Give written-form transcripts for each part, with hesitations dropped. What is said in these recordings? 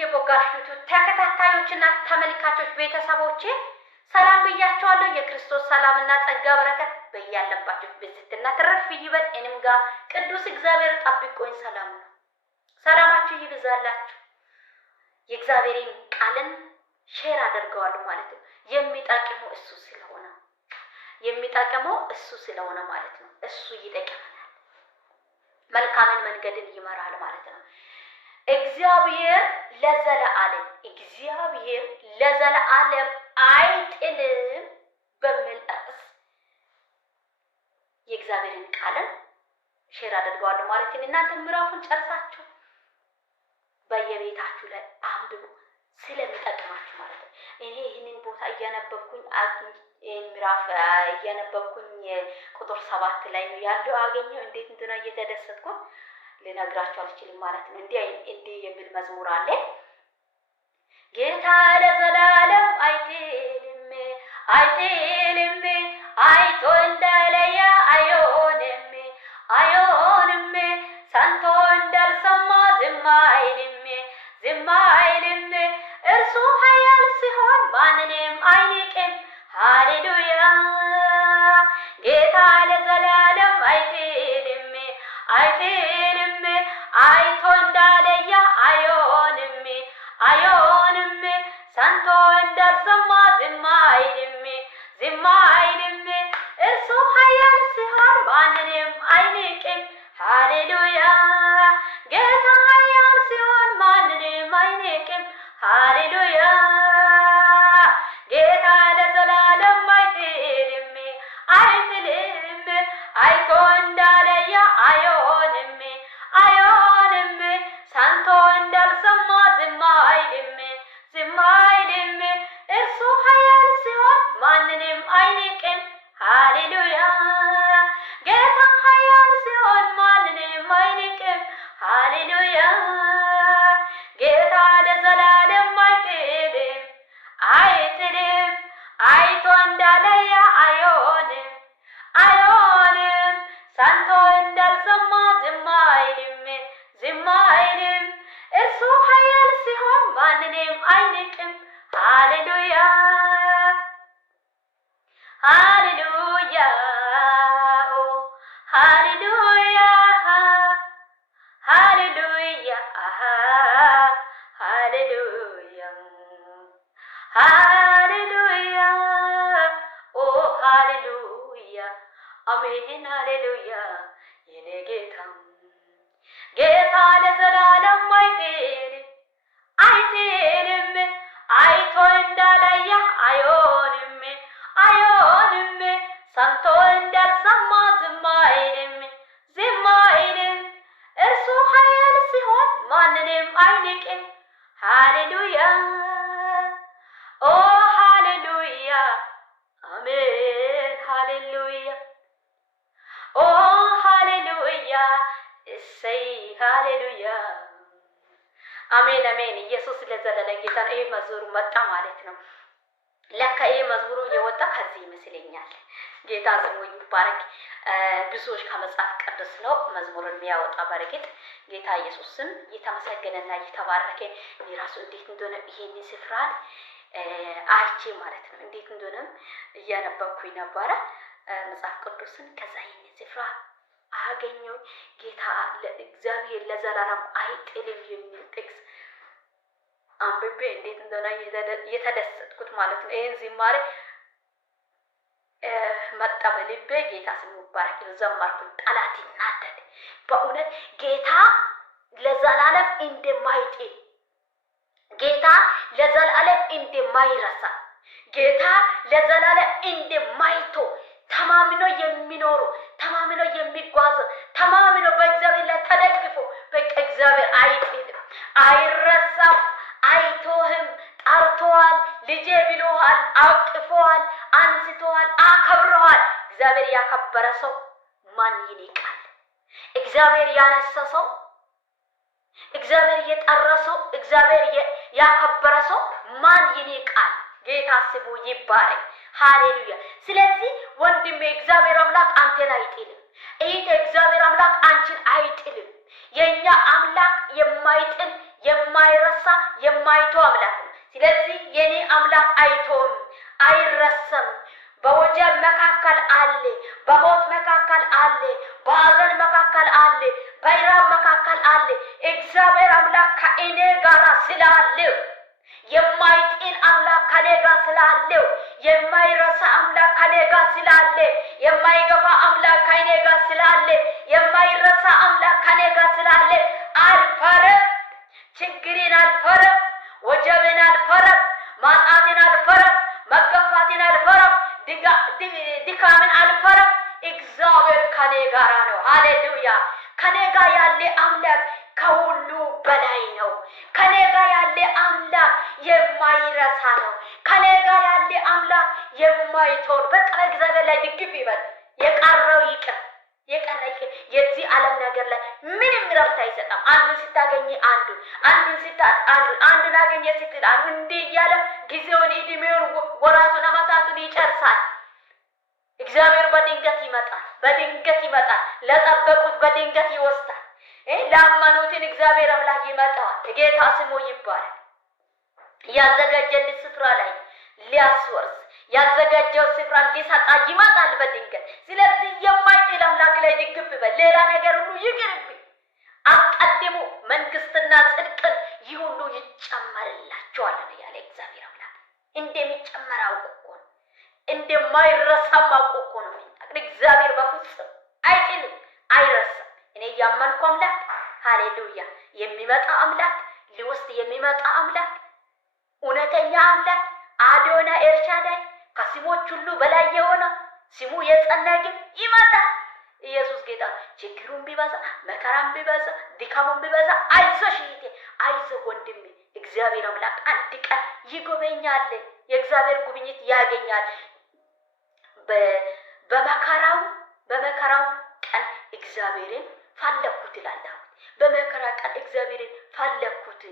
የቦጋሽቱ ተከታታዮችና ተመልካቾች ቤተሰቦቼ ሰላም ብያችኋለሁ። የክርስቶስ ሰላምና ጸጋ በረከት በያለባችሁ ብዝትና ትረፍ ይበል። እኔም ጋር ቅዱስ እግዚአብሔር ጠብቆኝ ሰላም ነው። ሰላማችሁ ይብዛላችሁ። የእግዚአብሔርን ቃልን ሼር አደርገዋለሁ ማለት ነው። የሚጠቅመው እሱ ስለሆነ ማለት ነው። እሱ ይጠቅመናል፣ መልካምን መንገድን ይመራል ማለት ነው። እግዚአብሔር ለዘለዓለም አይጥልም በሚል ርዕስ የእግዚአብሔርን ቃልን ሼር አድርገዋለሁ ማለት ነው። እናንተ ምዕራፉን ጨርሳችሁ በየቤታችሁ ላይ አንብቡ ስለሚጠቅማችሁ ማለት ነው። እኔ ይህንን ቦታ እያነበብኩኝ ምዕራፍ እያነበብኩኝ ቁጥር 7 ላይ ነው ያለው አገኘው። እንዴት እንደሆነ እየተደሰትኩ ልነግራችሁ አልችልም ማለት ነው። እንዲህ የሚል መዝሙር አለ። ጌታ ለዘላለም አይጥልም አይቶ እንደለየ አይሆንም ሰምቶ እንዳልሰማ ዝም አይልም እርሱ ኃያል ሲሆን ማንንም አይንቅም። ሃሌሉያ ጌታ ለዘላለም አይጥልም አይቶ እንዳለየ አይሆንም ሰምቶ እንዳልሰማ ዝም አይልም እርሱ ኃያል ሲሆን ማንንም አይንቅም። ሃሌሉያ ጌታ ኃያል ሲሆን ማንንም አይንቅም። ሃሌሉያ ጌታ ለዘላለም አይጥልም አይቶ እንዳለየ አይሆንም ሰምቶ እንዳልሰማ ዝም አይልም እርሱ ኃያል ሲሆን ማንንም አይንቅም። ሃሌሉያ ጌታ ኃያል ሲሆን ማንንም አይንቅም። ሃሌሉያ ጌታ ለዘላለም አይጥልም አይቶ እንዳለየ አይሆንም ሰምቶ እንዳልሰማ ዝም አይልም እርሱ ኃያል ሲሆን ማንንም አይንቅም። ሃሌሉያ ሃሌሉያ ሃሌሉያ ሃሌሉያ ሃሌሉያ ሃሌሉያ ኦ ሃሌሉያ አሜን ሃሌሉያ የኔ ጌታ ለዘላለም አይጥልም አይቶ እንዳለየ አይሆንም ሰምቶ እንዳልሰማ ዝም አይልም እርሱ ኃያል ሲሆን ማንንም አይንቅም። ሃሌሉያ ኦ ሃሌሉያ አሜን ሃሌሉያ ኦ ሃሌሉያ እሰይ ሃሌሉያ አሜን አሜን። ኢየሱስ ለዘላለም ጌታ ነው። ይሄ መዝሙሩ መጣ ማለት ነው። ለካ ይሄ መዝሙሩ የወጣ ከዚህ ይመስለኛል። ጌታ ስሙ ይባረክ። ብዙዎች ከመጽሐፍ ቅዱስ ነው መዝሙሩን የሚያወጣ። በረከት ጌታ ኢየሱስም የተመሰገነና የተባረከ ራሱ እንዴት እንደሆነ ይሄን ስፍራን አይቼ ማለት ነው እንዴት እንደሆነም እያነበብኩኝ ነበረ መጽሐፍ ቅዱስን። ከዛ ይሄን ስፍራ አገኘው። ጌታ ለእግዚአብሔር ለዘላለም አይጥልም የሚል ጥቅስ አንብቤ እንዴት እንደሆነ የተደሰትኩት ማለት ነው። ይሄን ዝማሬ መጣ በልቤ። ጌታ ስሙ ይባረክ። ዘማርኩኝ። ጠላት ይናደድ። በእውነት ጌታ ለዘላለም እንደማይጥል፣ ጌታ ለዘላለም እንደማይረሳ፣ ጌታ ለዘላለም እንደማይቶ ተማምኖ የሚኖሩ ተማምኖ የሚጓዝ ተማምኖ በእግዚአብሔር ላይ ተደግፎ በቃ እግዚአብሔር አይጥልም፣ አይረሳም፣ አይቶህም። ጠርቶሃል፣ ልጄ ብሎሃል፣ አቅፎሃል፣ አንስቶሃል፣ አከብረዋል። እግዚአብሔር ያከበረ ሰው ማን ይንቃል? እግዚአብሔር ያነሳ ሰው፣ እግዚአብሔር የጠራ ሰው፣ እግዚአብሔር ያከበረ ሰው ማን ይንቃል? ጌታ ስሙ ይባረክ። ሃሌሉያ። ስለዚህ ወንድሜ እግዚአብሔር አምላክ አንተን አይጥልም። እህቴ እግዚአብሔር አምላክ አንቺን አይጥልም። የኛ አምላክ የማይጥል የማይረሳ የማይተው አምላክ ነው። ስለዚህ የኔ አምላክ አይተውም፣ አይረሳም። በወጀብ መካከል አለ፣ በሞት መካከል አለ፣ በሐዘን መካከል አለ፣ በኢራብ መካከል አለ። እግዚአብሔር አምላክ ከእኔ ጋር ስላለው የማይጥል አምላክ ከኔ ጋር ስላለው የማይረሳ አምላክ ከኔ ጋር ስላለ የማይገፋ አምላክ ከኔ ጋር ስላለ የማይረሳ አምላክ ከኔ ጋር ስላለ አልፈራም። ችግሬን አልፈራም፣ ወጀብን አልፈራም፣ ማጣትን አልፈራም፣ መገፋትን አልፈራም፣ ድካምን አልፈራም። እግዚአብሔር ከኔ ጋር ነው። ሃሌሉያ። ከኔ ጋር ያለ አምላክ ከሁሉ በላይ ነው። ከኔ ጋር ያለ አምላክ የማይረሳ ነው። ከኔ ጋር ያለ አምላክ የማይተው። በቃ እግዚአብሔር ላይ ድግፍ ይበል። የቀረው ይቅር፣ የቀረው ይቅር። የዚህ ዓለም ነገር ላይ ምንም ረፍት አይሰጣም። አንዱን ስታገኝ አንዱን አገኘ ስትል አንዱ እንዲህ እያለ ጊዜውን፣ እድሜውን፣ ወራቱን፣ አመታቱን ይጨርሳል። እግዚአብሔር በድንገት ይመጣል፣ በድንገት ይመጣል። ለጠበቁት በድንገት ይወስዳል። ላመኑትን እግዚአብሔር አምላክ ይመጣል። ጌታ ስሙ ይባላል። ያዘጋጀልን ስፍራ ላይ ሊያስወርስ ያዘጋጀው ስፍራ ሊሰጣ ይመጣል በድንገት። ስለዚህ የማይጥል አምላክ ላይ ድግፍ በል። ሌላ ነገር ሁሉ ይቅርብኝ። አስቀድሙ መንግስትና ጽድቅን፣ ይህ ሁሉ ይጨመርላችኋል ያለ እግዚአብሔር አምላክ እንደሚጨመር አውቁ እኮ ነው። እንደማይረሳ አውቁ እኮ ነው። እግዚአብሔር በፍጹም አይጥልም፣ አይረሳም። እኔ ያመንኩ አምላክ ሃሌሉያ የሚመጣ አምላክ፣ ሊወስድ የሚመጣ አምላክ፣ እውነተኛ አምላክ አዶና ኤልሻዳይ ከስሞች ሁሉ በላይ የሆነ ስሙ የጸና ግን ይመጣል። ኢየሱስ ጌታ። ችግሩን ቢበዛ፣ መከራን ቢበዛ፣ ድካሙን ቢበዛ አይዞሽ እህቴ፣ አይዞህ ወንድሜ፣ እግዚአብሔር አምላክ አንድ ቀን ይጎበኛል። የእግዚአብሔር ጉብኝት ያገኛል። በመከራው ቀን እግዚአብሔርን ፈለኩት ይላል። በመከራ ቀን እግዚአብሔርን ፈለኩት፣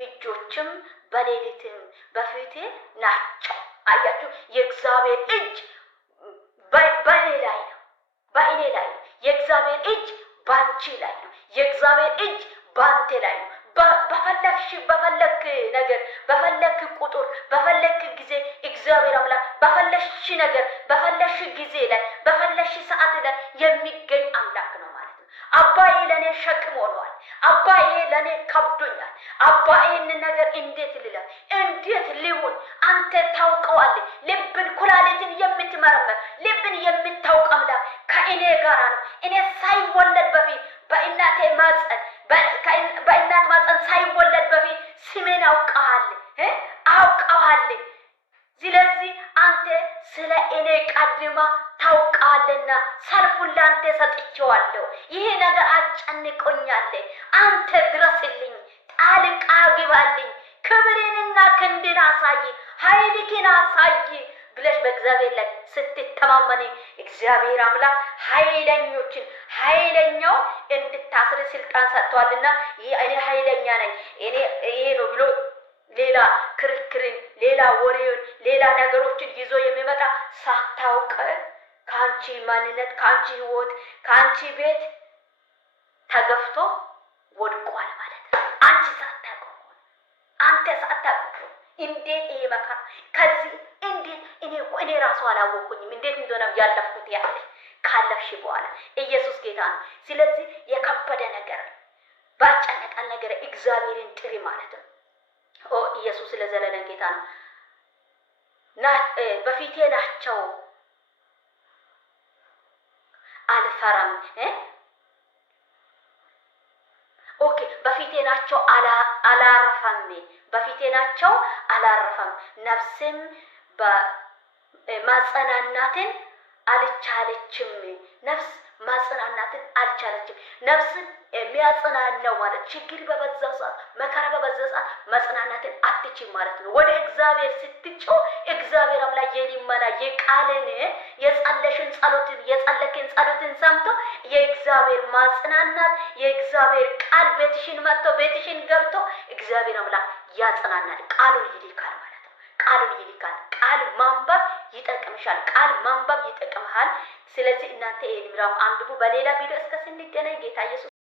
እጆችም በሌሊትም በፊቴ ናቸው። አያችሁ፣ የእግዚአብሔር እጅ በእኔ ላይ ነው፣ በእኔ ላይ ነው። የእግዚአብሔር እጅ ባንቺ ላይ ነው። የእግዚአብሔር እጅ ባንተ ላይ ነው። በፈለክ ነገር፣ በፈለክ ቁጥር፣ በፈለክ ጊዜ እግዚአብሔር አምላክ በፈለሽ ነገር፣ በፈለሽ ጊዜ ላይ፣ በፈለሽ ሰዓት ላይ የሚገኝ አምላክ ነው ማለት ነው። አባዬ ለኔ ሸክም ሆኗል። አባዬ ለኔ ከብዶኛል። አባዬን ነገር እንዴት ልለፍ፣ እንዴት ሊሆን አንተ ታውቀዋለህ። ልብን ኩላሊትን የምትመረምር ልብን የምታውቅ አምላክ ከእኔ ጋር ነው። እኔ ሳይወለድ በፊት በእናቴ ማፀን በእናት ማፀን ሳይወለድ በፊት ስሜን አውቀዋለህ። ስለዚህ አንተ ስለ እኔ ቀድማ ታውቃለና ሰልፉን ላንተ ሰጥቼዋለሁ። ይሄ ነገር አጨንቆኛል፣ አንተ ድረስልኝ፣ ጣልቃ ግባልኝ፣ ክብሬንና ክንድን አሳይ፣ ኃይልህን አሳይ ብለሽ በእግዚአብሔር ላይ ስትተማመኒ እግዚአብሔር አምላክ ኃይለኛው እንድታስር ስልጣን ሰጥቷልና እኔ ኃይለኛ ነኝ ይሄ ነው ብሎ ሌላ ክርክርን፣ ሌላ ወሬውን፣ ሌላ ነገሮችን ይዞ የሚመጣ ሳታውቅ ከአንቺ ማንነት፣ ከአንቺ ህይወት፣ ከአንቺ ቤት ተገፍቶ ወድቋል ማለት ነው። አንቺ ሳታውቅ፣ አንተ ሳታውቅ እንዴት ይሄ መከራ ከዚህ እንዴት እኔ ራሱ አላወኩኝም እንዴት እንደሆነ ያለፍኩት ያለ ካለፍሽ በኋላ ኢየሱስ ጌታ ነው። ስለዚህ የከበደ ነገር ባጨነቀን ነገር እግዚአብሔርን ጥሪ ማለት ነው። ኢየሱስ ለዘላለም ጌታ ነው። በፊቴ ናቸው አልፈራም። ኦኬ በፊቴ ናቸው አላረፈም። በፊቴ ናቸው አላረፈም። ነፍስም ማጽናናትን አልቻለችም። ነፍስ ማጽናናትን አልቻለችም። ነፍስን የሚያጽናናው ማለት ችግር በበዛ ሰዓት፣ መከራ በበዛ ሰዓት መጽናናትን አትችም ማለት ነው። ወደ እግዚአብሔር ስትጮህ እግዚአብሔር አምላክ የሊመና የቃልን የጸለሽን ጸሎትን ሰምቶ የእግዚአብሔር ማጽናናት የእግዚአብሔር ቃል ቤትሽን መጥቶ ቤትሽን ገብቶ እግዚአብሔር አምላክ ያጽናናል። ቃሉን ይልካል ማለት ነው። ቃሉን ይልካል። ቃል ማንበብ ይጠቅምሻል። ቃል ማንበብ ይጠቅምሃል። ስለዚህ እናንተ ይሄን ምዕራፍ አንብቡ። በሌላ ቪዲዮ እስከ ስንገናኝ ጌታ ኢየሱስ